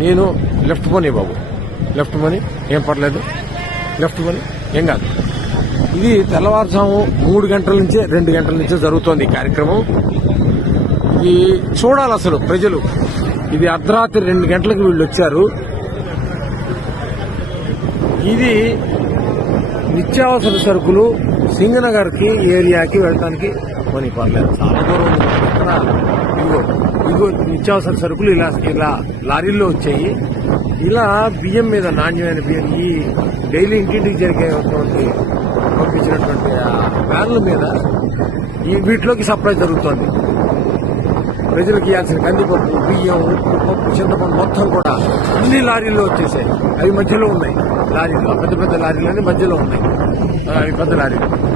నేను left money బాబు. Left money ఏం పర్లేదు. లెఫ్ట్ మనీ ఏం కాదు. ఇది తెల్లవారుజాము మూడు గంటల నుంచే రెండు గంటల నుంచే జరుగుతోంది ఈ కార్యక్రమం. ఇది చూడాలి అసలు ప్రజలు. ఇది అర్ధరాత్రి రెండు గంటలకు వీళ్ళు వచ్చారు. ఇది నిత్యావసర సరుకులు సింగనగర్కి ఏరియాకి వెళ్ళడానికి కొని పర్లేదు. చాలా దూరం ఉంది మనకి. ఇక్కడ ఇదిగో ఇదిగో నిత్యావసర సరుకులు ఇలా ఇలా లారీల్లో వచ్చాయి. ఇలా బియ్యం మీద నాణ్యమైన బియ్యం ఈ డైలీ ఇంటింటికి జరిగేటువంటి పంపించినటువంటి ఆ వ్యాన్ల మీద ఈ వీటిలోకి సప్లై జరుగుతోంది. ప్రజలకు ఇవ్వాల్సిన కందిపప్పు బియ్యం ఉప్పు పప్పు చింతపండు మొత్తం కూడా అన్ని లారీల్లో వచ్చేసాయి. అవి మధ్యలో ఉన్నాయి. లారీలు పెద్ద పెద్ద లారీలు అన్ని మధ్యలో ఉన్నాయి. అవి పెద్ద లారీలు.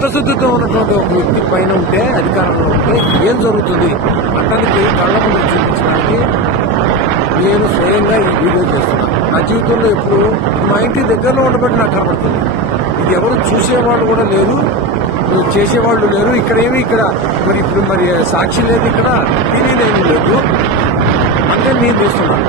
చిత్తశుద్ధితో ఉన్నటువంటి ఒక వ్యక్తి పైన ఉంటే అధికారంలో ఉంటే ఏం జరుగుతుంది? అతనికి కళ్ళ ముందు చూపించడానికి నేను స్వయంగా ఈ వీడియో చేస్తున్నాను నా జీవితంలో ఎప్పుడు మా ఇంటి దగ్గరలో ఉండబట్టి నాకు కనబడుతుంది. ఇది ఎవరు చూసేవాళ్ళు కూడా లేరు చేసేవాళ్ళు లేరు. ఇక్కడ ఏమి ఇక్కడ? మరి ఇప్పుడు మరి సాక్షి లేదు ఇక్కడ తెలియలేని లేదు. అంటే నేను చూస్తున్నాను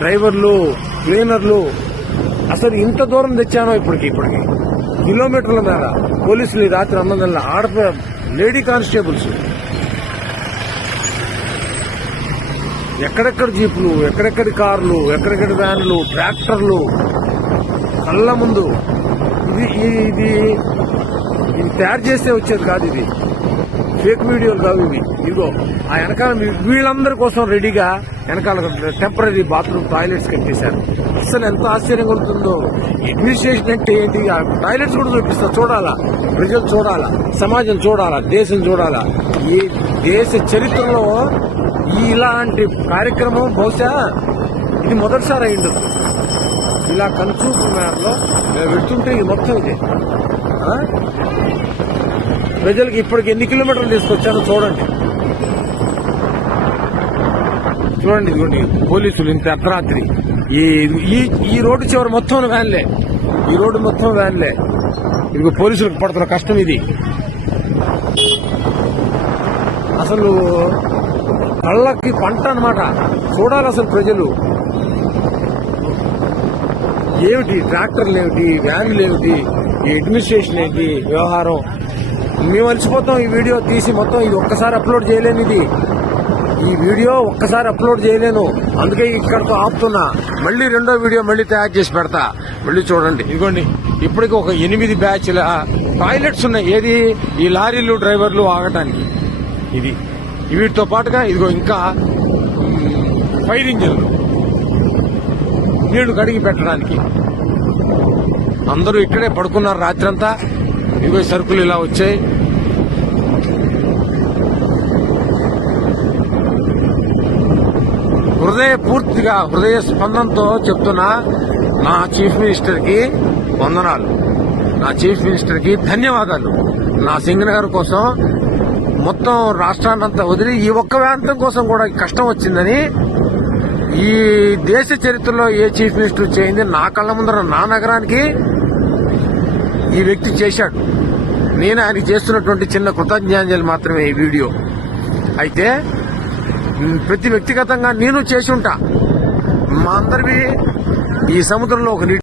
డ్రైవర్లు క్లీనర్లు అసలు ఇంత దూరం తెచ్చానో ఇప్పటికి ఇప్పటికి. కిలోమీటర్ల మేర పోలీసులు ఈ రాత్రి అన్నదల్ల ఆడప లేడీ కానిస్టేబుల్స్. ఎక్కడెక్కడ జీపులు ఎక్కడెక్కడి కార్లు ఎక్కడెక్కడి వ్యాన్లు ట్రాక్టర్లు కళ్ళ ముందు. ఇది ఇది ఇది తయారు చేస్తే వచ్చేది కాదు ఇది. ఫేక్ వీడియోలు కావు ఇవి. ఇదిగో ఆ వెనకాల వీళ్ళందరి కోసం రెడీగా వెనకాల టెంపరీ బాత్రూమ్ టాయిలెట్స్ కట్టేశారు. అసలు ఎంత ఆశ్చర్యం కలుగుతుందో అడ్మినిస్ట్రేషన్ అంటే ఏంటి? ఆ టాయిలెట్స్ కూడా చూపిస్తా చూడాలా? ప్రజలు చూడాలా? సమాజం చూడాలా? దేశం చూడాలా? ఈ దేశ చరిత్రలో ఈ ఇలాంటి కార్యక్రమం బహుశా ఇది మొదటిసారి అయిండదు ఇలా కనుచూపు మేరలో మేము పెడుతుంటే ఇది మొత్తం ఇది. ప్రజలకు ఇప్పటికి ఎన్ని కిలోమీటర్లు తీసుకొచ్చానో చూడండి. చూడండి ఇదిగోండి పోలీసులు ఇంత అర్ధరాత్రి. ఈ ఈ ఈ రోడ్డు చివరి మొత్తం వ్యాన్లే. ఈ రోడ్డు మొత్తం వ్యాన్లే. ఇది పోలీసులకు పడుతున్న కష్టం ఇది. అసలు కళ్ళకి పంట అన్నమాట. చూడాలి అసలు ప్రజలు. ఏమిటి ట్రాక్టర్లు ఏమిటి వ్యాన్లు ఏమిటి ఈ అడ్మినిస్ట్రేషన్ ఏంటి వ్యవహారం? మేము అలసిపోతాం ఈ వీడియో తీసి మొత్తం ఇది ఒక్కసారి అప్లోడ్ చేయలేనిది. ఈ వీడియో ఒక్కసారి అప్లోడ్ చేయలేను. అందుకే ఇక్కడతో ఆపుతున్నా. మళ్ళీ రెండో వీడియో మళ్ళీ తయారు చేసి పెడతా. మళ్ళీ చూడండి. ఇదిగోండి. ఇప్పటికి ఒక ఎనిమిది బ్యాచ్ల టాయిలెట్స్ ఉన్నాయి. ఏది? ఈ లారీలు డ్రైవర్లు ఆగటానికి. ఇది. వీటితో పాటుగా ఇదిగో ఇంకా ఫైర్ ఇంజిన్లు. నీళ్ళు కడిగి పెట్టడానికి. అందరూ ఇక్కడే పడుకున్నారు రాత్రంతా. ఇదిగో సరుకులు ఇలా వచ్చాయి. హృదయ పూర్తిగా హృదయ స్పందనతో చెప్తున్నా నా చీఫ్ మినిస్టర్కి వందనాలు. నా చీఫ్ మినిస్టర్కి ధన్యవాదాలు. నా సింగనగర్ కోసం మొత్తం రాష్ట్రాన్నంతా వదిలి ఈ ఒక్క ప్రాంతం కోసం కూడా కష్టం వచ్చిందని ఈ దేశ చరిత్రలో ఏ చీఫ్ మినిస్టర్ చేయింది నా కళ్ళ ముందర నా నగరానికి ఈ వ్యక్తి చేశాడు. నేను ఆయనకి చేస్తున్నటువంటి చిన్న కృతజ్ఞాంజలి మాత్రమే ఈ వీడియో. అయితే ప్రతి వ్యక్తిగతంగా నేను చేసి ఉంటా. మా అందరివి ఈ సముద్రంలో ఒక నీటి